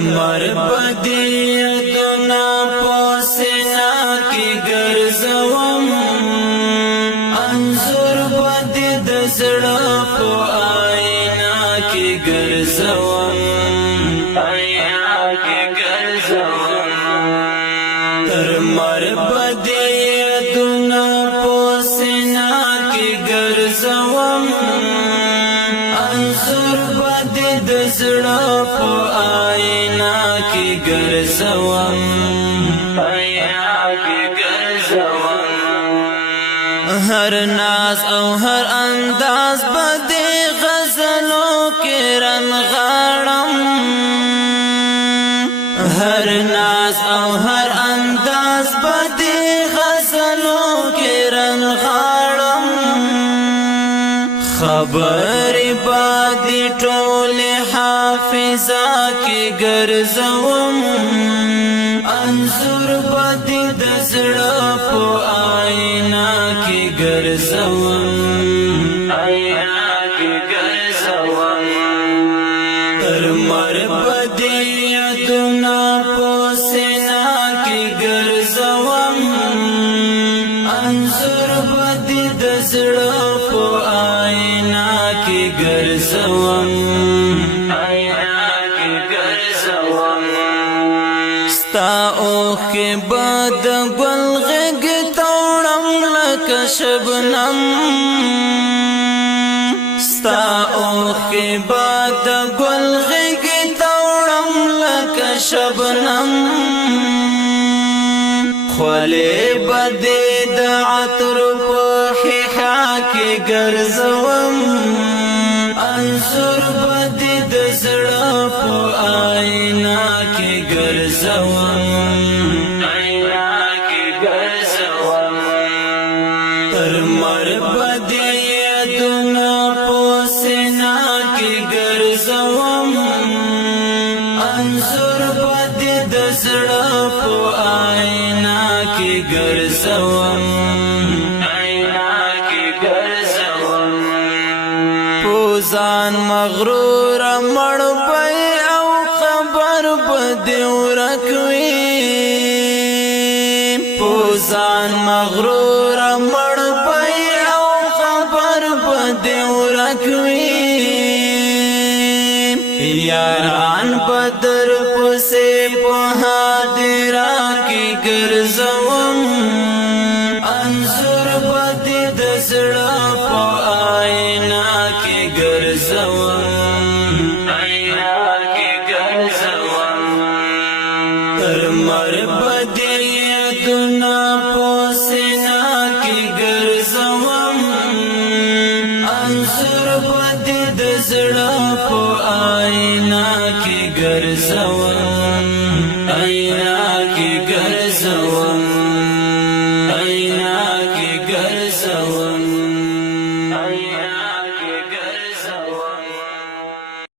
مر بدی دنا پوسنا کی ګرځوم انظر بدی د زړه په آینا کی ګرځوم آینا کی ګرځوم تر مر بدی دنا پوسنا کی ګرځوم انظر بدی د زړه په آینا کی ګرځوم آینا کی ګرځوم هر ناز او هر انداز بدی غزلو کې رنغاړم هر ناز او هر انداز بدی غزلو کې رنغاړم خبر بادی ټول حافظه کې ګرځوم انظر بدی د زړه په آینا کې ګرځوم آینا کې ګرځوم تر مر بدی دنا پوسنا کې ګرځوم انظر بدی د زړه په آینا کې ګرځوم آینا کې ګرځوم ستا اوخ کې باد ګل غږ توړم لکه شبنم ستا اوخ کې باد ګل غږ توړم لکه شبنم خولې بدې د عطر په ښیښه کې ګرځوم انظر بدې د زړه په آینا کې ګرځوم آینا کې ګرځوم تر مر بدې دنا پوسنا کې ګرځوم انظر بدې د زړه په آینا کې ګرځوم آینا کې ګرځوم پوزان مغرور مړ پي او خبر بدې ورکوي پوزان مغرور مړ پي او خبر بدې ورکوي یاران بدر پسې په حاضرا کې ګرځوم انظر بدې د زړه په آینا کې ګرځوم آینا کې ګرځوم تر مر بدې دنا پوسنا کې ګرځوم انظر بدې د زړه په آینا کې ګرځوم